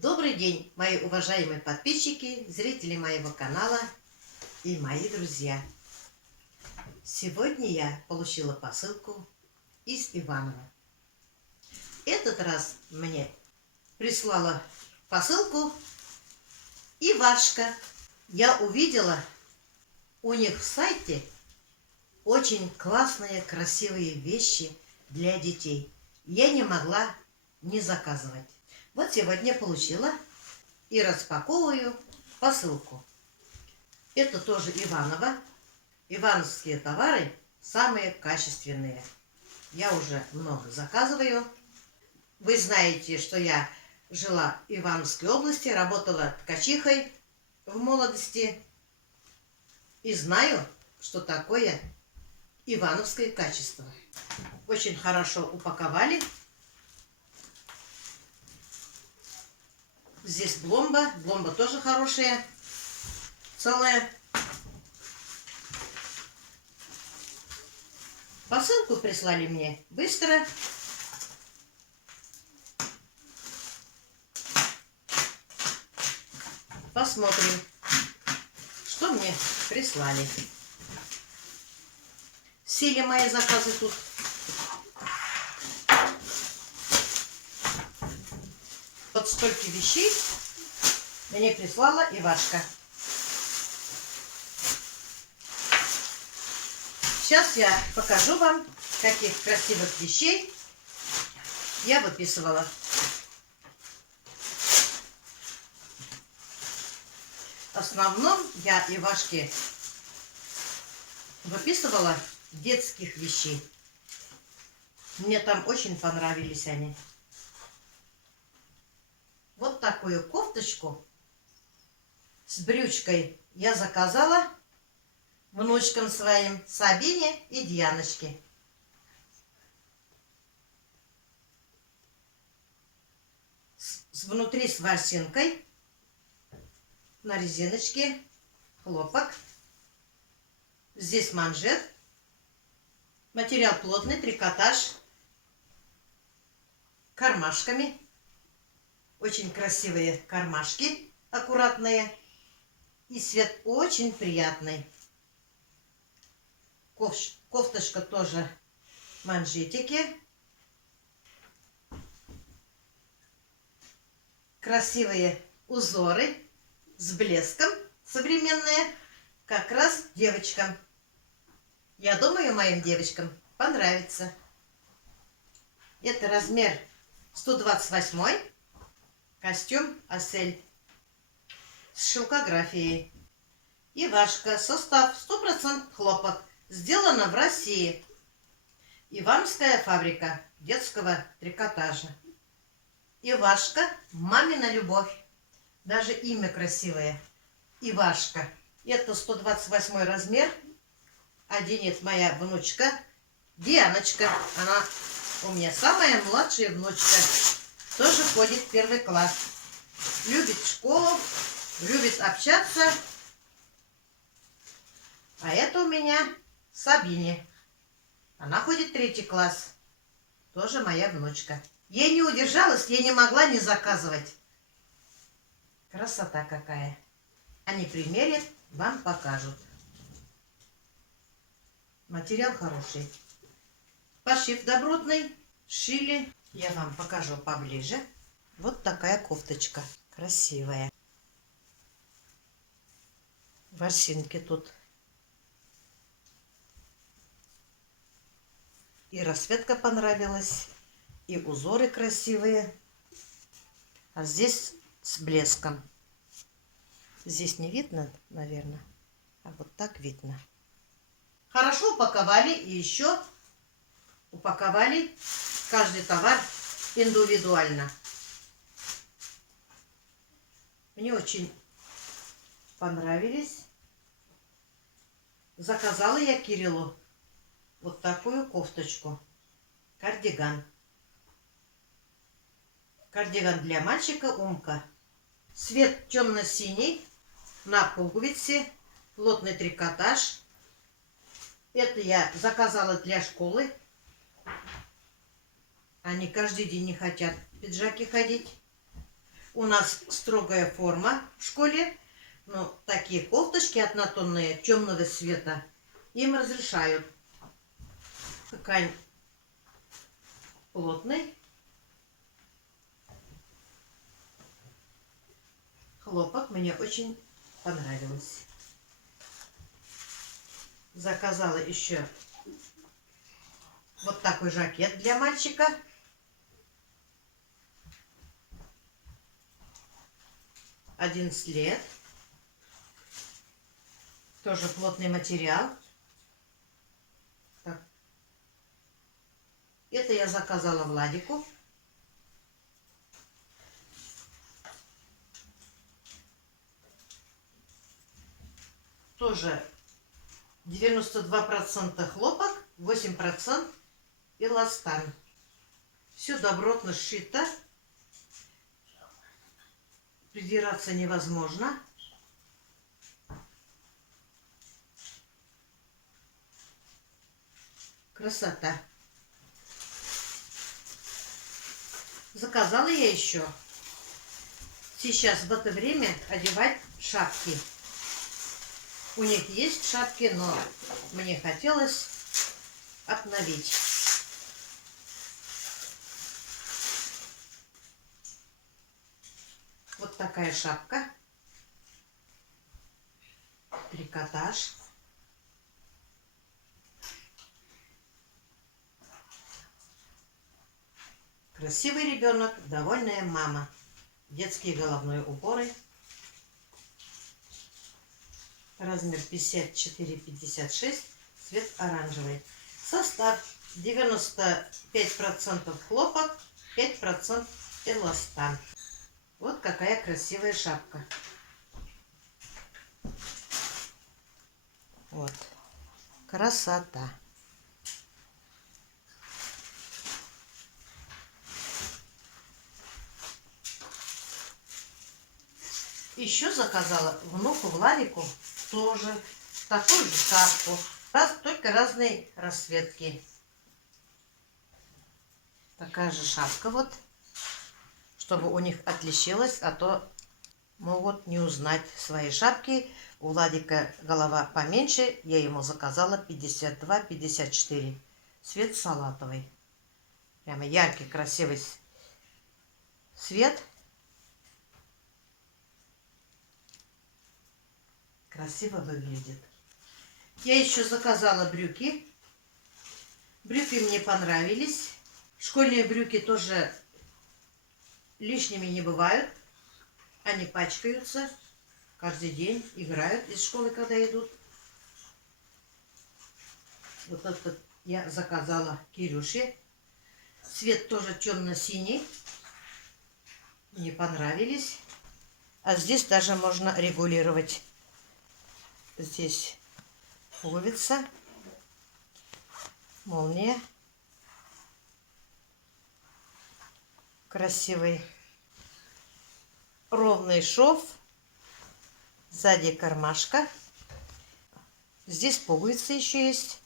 Добрый день, мои уважаемые подписчики, зрители моего канала и мои друзья. Сегодня я получила посылку из Иванова. Этот раз мне прислала посылку Ивашка. Я увидела у них в сайте очень классные, красивые вещи для детей. Я не могла не заказывать. Вот сегодня получила и распаковываю посылку. Это тоже Иваново. Ивановские товары самые качественные. Я уже много заказываю. Вы знаете, что я жила в Ивановской области, работала ткачихой в молодости. И знаю, что такое ивановское качество. Очень хорошо упаковали. Здесь бломба. Бломба тоже хорошая. Целая. Посылку прислали мне быстро. Посмотрим, что мне прислали. Сели мои заказы тут. Вот столько вещей мне прислала Ивашка. Сейчас я покажу вам, каких красивых вещей я выписывала. В основном я Ивашке выписывала детских вещей. Мне там очень понравились они. Вот такую кофточку с брючкой я заказала внучкам своим, Сабине и Дианочке. Внутри с ворсинкой, на резиночке, хлопок. Здесь манжет. Материал плотный, трикотаж. Кармашками. Очень красивые кармашки, аккуратные. И цвет очень приятный. Кофточка тоже манжетики. Красивые узоры с блеском, современные, как раз девочкам. Я думаю, моим девочкам понравится. Это размер 128, костюм Асель с шелкографией. Ивашка, состав 100% хлопок, сделано в России. Ивановская фабрика детского трикотажа. Ивашка, мамина любовь. Даже имя красивое. Ивашка. Это 128 размер. Оденет моя внучка Дианочка. Она у меня самая младшая внучка. Тоже ходит в 1 класс. Любит школу, любит общаться. А это у меня Сабине. Она ходит в 3 класс. Тоже моя внучка. Я не удержалась, я не могла не заказывать. Красота какая. Они примерят, вам покажут. Материал хороший. Пошив добротный. Шили. Я вам покажу поближе. Вот такая кофточка. Красивая. Ворсинки тут. И расцветка понравилась. И узоры красивые. А здесь с блеском. Здесь не видно, наверное. А вот так видно. Хорошо упаковали. И еще упаковали каждый товар индивидуально. Мне очень понравились. Заказала я Кириллу вот такую кофточку. Кардиган. Кардиган для мальчика Умка. Цвет темно-синий. На пуговице. Плотный трикотаж. Это я заказала для школы. Они каждый день не хотят в пиджаке ходить. У нас строгая форма в школе, но такие кофточки однотонные темного цвета им разрешают. Ткань плотный, хлопок мне очень понравилось. Заказала еще вот такой жакет для мальчика. Один след. Тоже плотный материал. Так. Это я заказала Владику. Тоже 92% хлопок, 8% эластан. Все добротно сшито. Придираться невозможно. Красота. Заказала я еще сейчас в это время одевать шапки. У них есть шапки, но мне хотелось обновить. Вот такая шапка. Трикотаж. Красивый ребенок, довольная мама. Детские головные уборы. Размер 54-56, цвет оранжевый. Состав 95% хлопок, 5% эластан. Вот какая красивая шапка. Вот. Красота. Еще заказала внуку Владику тоже такую же шапку. Только разные расцветки. Такая же шапка вот. Чтобы у них отличилась, а то могут не узнать свои шапки. У Владика голова поменьше. Я ему заказала 52-54. Цвет салатовый. Прямо яркий, красивый цвет. Красиво выглядит. Я еще заказала брюки. Брюки мне понравились. Школьные брюки тоже лишними не бывают. Они пачкаются. Каждый день играют из школы, когда идут. Вот этот я заказала Кирюше. Цвет тоже темно-синий. Мне понравились. А здесь даже можно регулировать. Здесь пуговица, молния, красивый ровный шов, сзади кармашка. Здесь пуговицы еще есть.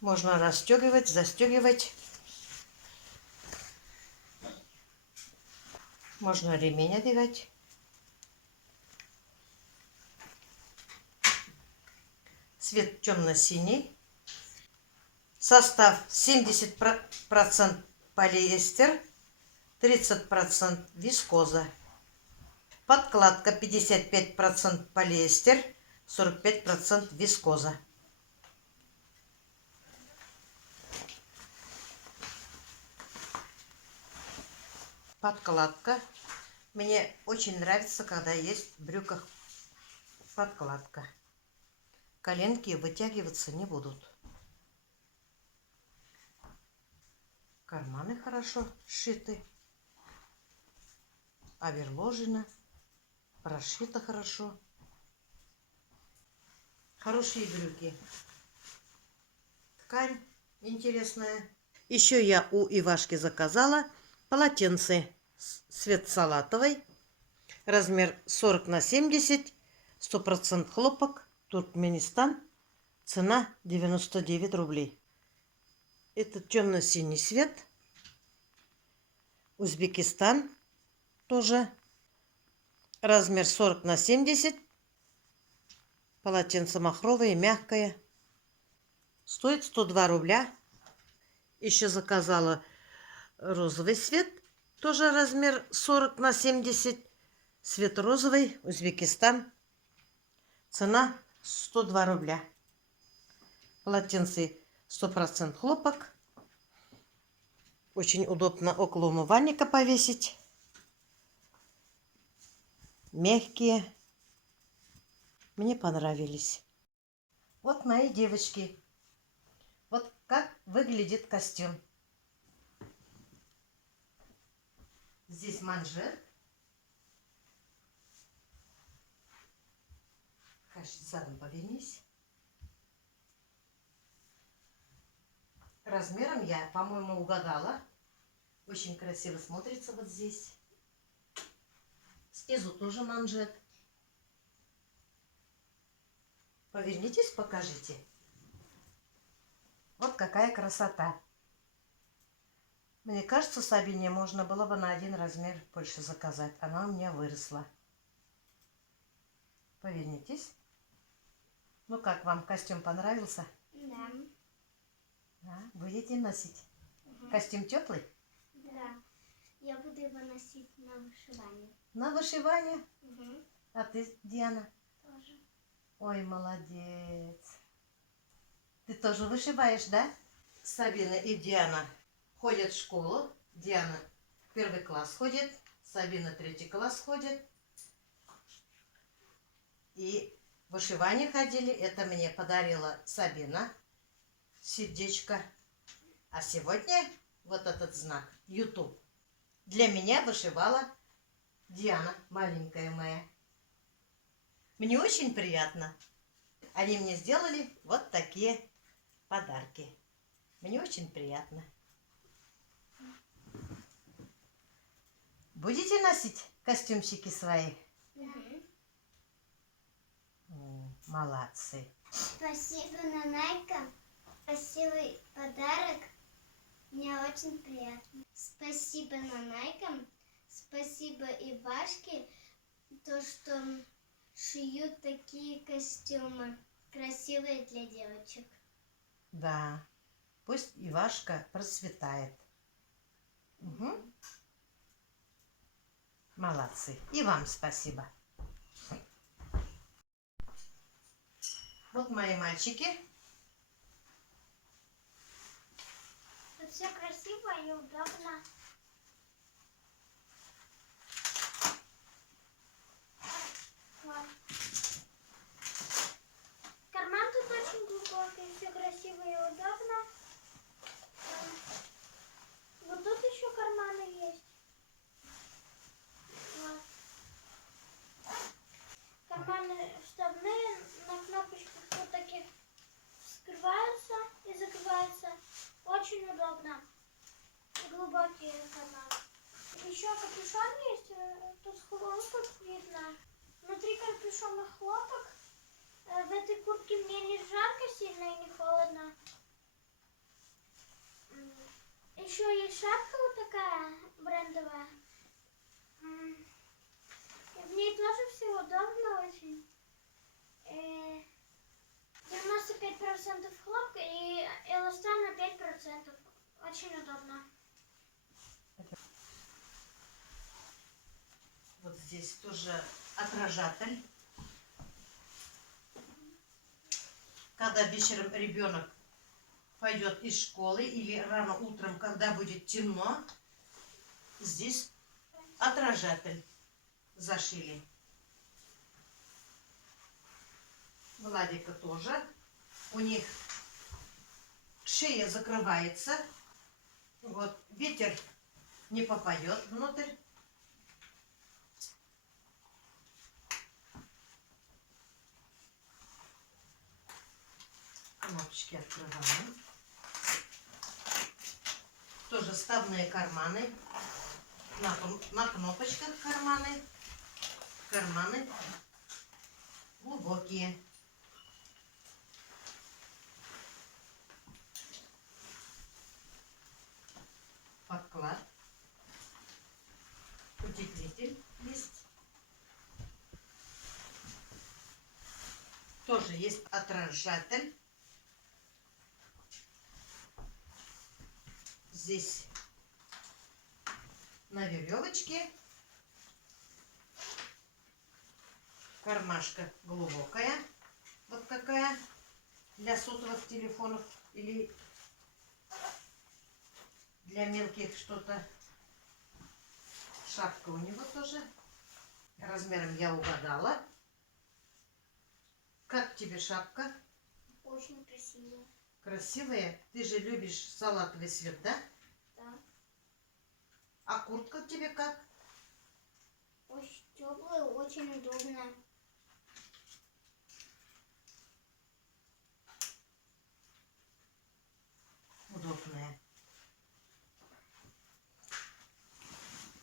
Можно расстегивать, застегивать. Можно ремень одевать. Цвет темно-синий. Состав 70% полиэстер, 30% вискоза. Подкладка 55% полиэстер, 45% вискоза. Подкладка. Мне очень нравится, когда есть в брюках подкладка. Коленки вытягиваться не будут. Карманы хорошо сшиты. Оверложено. Прошито хорошо. Хорошие брюки. Ткань интересная. Еще я у Ивашки заказала полотенце. Цвет салатовый. Размер 40×70. 100% хлопок. Туркменистан. Цена 99 рублей. Это темно-синий цвет. Узбекистан. тоже. Размер 40 на 70. Полотенце махровое, мягкое. Стоит 102 рубля. Еще заказала розовый цвет. Тоже размер 40 на 70. Цвет розовый, Узбекистан. Цена 102 рубля. Полотенце 100% хлопок. Очень удобно около умывальника повесить. Мягкие. Мне понравились. Вот мои девочки. Вот как выглядит костюм. Здесь манжет. Задом повернись. Размером я, по-моему, угадала. Очень красиво смотрится вот здесь. Снизу тоже манжет. Повернитесь, покажите. Вот какая красота. Мне кажется, Сабине можно было бы на один размер больше заказать. Она у меня выросла. Повернитесь. Ну как вам, костюм понравился? Да. Да? Будете носить? Угу. Костюм теплый? Да. Я буду его носить на вышивание. На вышивание? Угу. А ты, Диана? Тоже. Ой, молодец. Ты тоже вышиваешь, да? Сабина и Диана ходят в школу. Диана в 1 класс ходит, Сабина 3 класс ходит. И вышивание ходили. Это мне подарила Сабина. Сердечко. А сегодня вот этот знак YouTube для меня вышивала Диана, маленькая моя. Мне очень приятно. Они мне сделали вот такие подарки. Мне очень приятно. Будете носить костюмчики свои? Угу. Молодцы. Спасибо, Нанайка. Красивый подарок. Мне очень приятно. Спасибо, Нанайка. Спасибо Ивашке, то, что шьют такие костюмы красивые для девочек. Да. Пусть Ивашка процветает. Угу. Молодцы. И вам спасибо. Вот мои мальчики. Тут все красиво и удобно. Вот. Карман тут очень глубокий, все красиво и удобно. Вот тут еще карманы есть. Вот. Карманы вставные, на кнопочках вот таких скрываются и закрываются. Очень удобно. Глубокие карманы. Еще капюшон есть, тут хлопок видно. Внутри капюшона хлопок. В этой куртке мне не жарко сильно и не холодно. Еще есть шапка вот такая брендовая. В ней тоже все удобно очень. 95% хлопка и эластан на 5%. Очень удобно. Вот здесь тоже отражатель. Когда вечером ребенок пойдет из школы или рано утром, когда будет темно, здесь отражатель зашили. Владика тоже. У них шея закрывается. Вот ветер не попадет внутрь. Кнопочки открываем. Тоже вставные карманы. На кнопочках карманы. Карманы глубокие. Подклад. Утеплитель. есть отражатель. Здесь на веревочке. Кармашка глубокая. Вот какая. Для сотовых телефонов или для мелких что-то. Шапка у него тоже. Размером я угадала. Как тебе шапка? Очень красиво. Красивая? Ты же любишь салатовый цвет, да? Да. А куртка тебе как? Очень теплая, очень удобная. Удобная.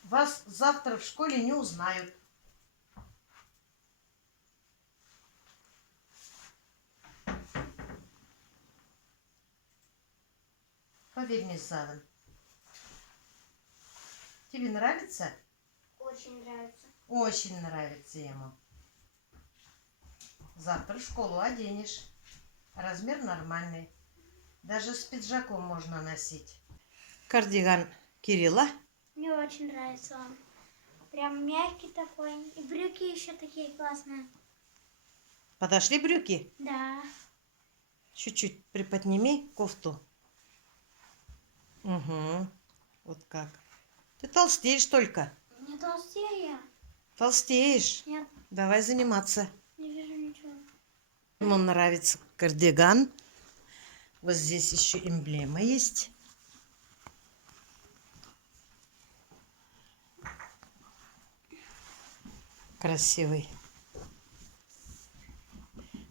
Вас завтра в школе не узнают. Поверни задом. Тебе нравится? Очень нравится. Очень нравится ему. Завтра в школу оденешь. Размер нормальный. Даже с пиджаком можно носить. Кардиган Кирилла. Мне очень нравится он. Прям мягкий такой. И брюки еще такие классные. Подошли брюки? Да. Чуть-чуть приподними кофту. Угу. Вот как. Ты толстеешь только. Не толстею. Толстеешь. Нет, Давай заниматься. не вижу ничего. Ему нравится кардиган. Вот здесь еще эмблема есть. Красивый.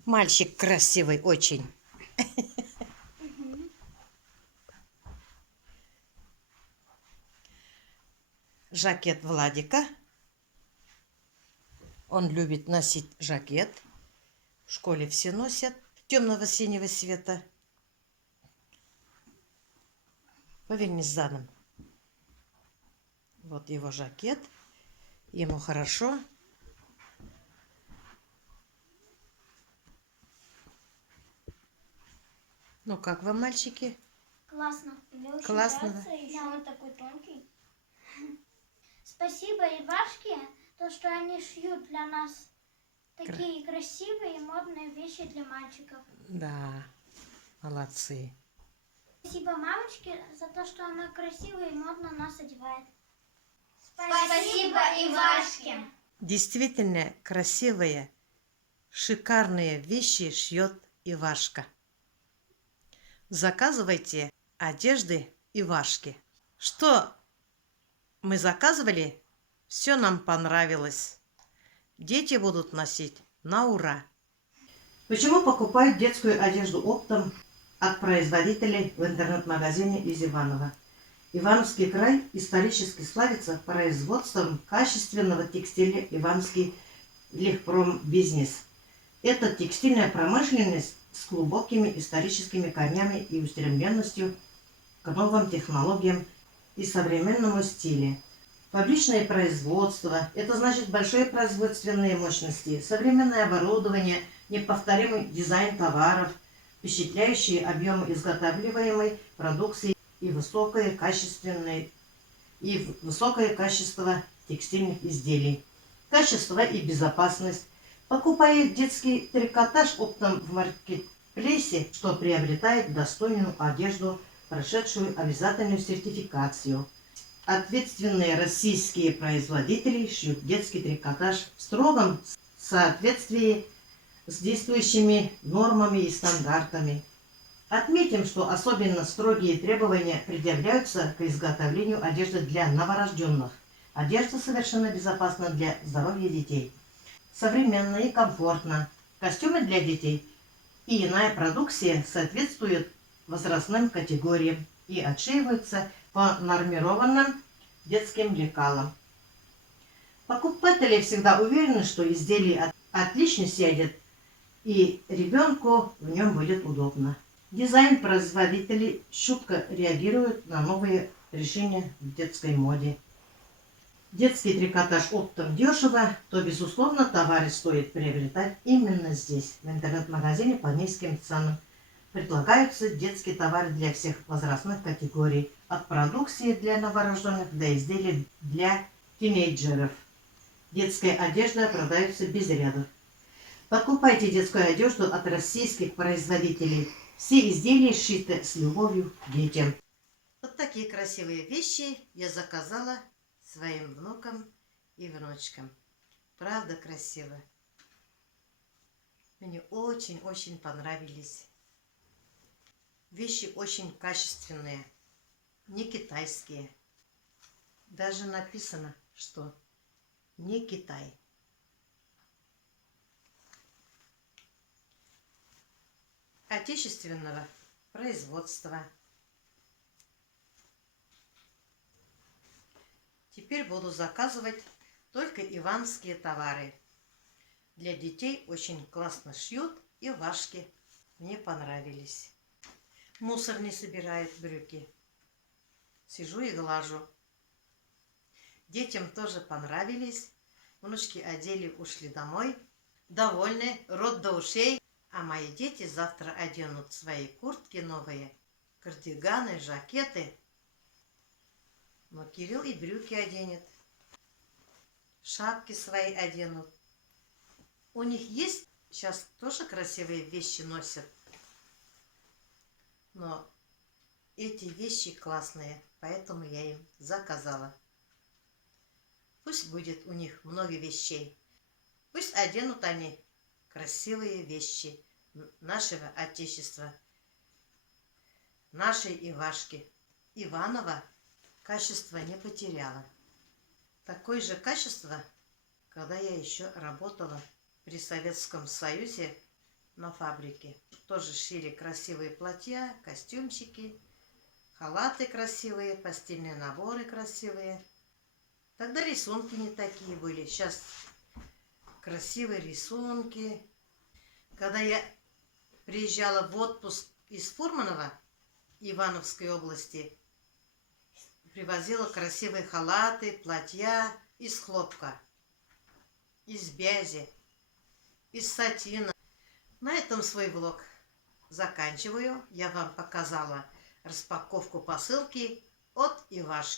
Мальчик красивый очень. Жакет Владика. Он любит носить жакет. В школе все носят темного синего цвета. Поверни задом. Вот его жакет. Ему хорошо. Ну как вам, мальчики? Классно. Мне очень Классно, нравится. да? Еще он такой тонкий. Спасибо Ивашке, то, что они шьют для нас такие красивые и модные вещи для мальчиков. Да, молодцы. Спасибо мамочке за то, что она красиво и модно нас одевает. Спасибо Ивашке. Действительно красивые, шикарные вещи шьет Ивашка. Заказывайте одежды Ивашки. Что мы заказывали, все нам понравилось. Дети будут носить на ура. Почему покупают детскую одежду оптом от производителей в интернет-магазине из Иваново? Ивановский край исторически славится производством качественного текстиля «Ивановский легпромбизнес». Это текстильная промышленность с глубокими историческими корнями и устремленностью к новым технологиям и современному стилю. Фабричное производство – это значит большие производственные мощности, современное оборудование, неповторимый дизайн товаров, впечатляющие объемы изготавливаемой продукции и высокое качество текстильных изделий. Качество и безопасность. Покупая детский трикотаж оптом в маркетплейсе, что приобретает достойную одежду, прошедшую обязательную сертификацию. Ответственные российские производители шьют детский трикотаж в строгом соответствии с действующими нормами и стандартами. Отметим, что особенно строгие требования предъявляются к изготовлению одежды для новорожденных. Одежда совершенно безопасна для здоровья детей. Современно и комфортно. Костюмы для детей и иная продукция соответствуют возрастным категориям и отшиваются по нормированным детским лекалам. Покупатели всегда уверены, что изделие отлично сядет и ребенку в нем будет удобно. Дизайн производителей чутко реагирует на новые решения в детской моде. детский трикотаж оптом дешево, то, безусловно, товары стоит приобретать именно здесь, в интернет-магазине по низким ценам. Предлагаются детские товары для всех возрастных категорий, от продукции для новорожденных до изделий для тинейджеров. Детская одежда продается без рядов. Покупайте детскую одежду от российских производителей. Все изделия сшиты с любовью к детям. Вот такие красивые вещи я заказала своим внукам и внучкам. Правда красиво. Мне очень-очень понравились. Вещи очень качественные, не китайские. Даже написано, что не Китай. Отечественного производства. Теперь буду заказывать только ивановские товары. Для детей очень классно шьют, и важки мне понравились. Мусор не собирает брюки. Сижу и глажу. Детям тоже понравились. Внучки одели, ушли домой. Довольны, рот до ушей. А мои дети завтра оденут свои куртки новые, кардиганы, жакеты. Но Кирилл и брюки оденет. Шапки свои оденут. У них есть, сейчас тоже красивые вещи носят. Но эти вещи классные, поэтому я им заказала. Пусть будет у них много вещей. Пусть оденут они красивые вещи нашего Отечества. Нашей Ивашки. Иванова качество не потеряла. Такое же качество, когда я еще работала при Советском Союзе на фабрике. Тоже шили красивые платья, костюмчики, халаты красивые, постельные наборы красивые. Тогда рисунки не такие были. Сейчас красивые рисунки. Когда я приезжала в отпуск из Фурманова, Ивановской области, привозила красивые халаты, платья из хлопка, из бязи, из сатина. На этом свой влог заканчиваю. Я вам показала распаковку посылки от Ивашки.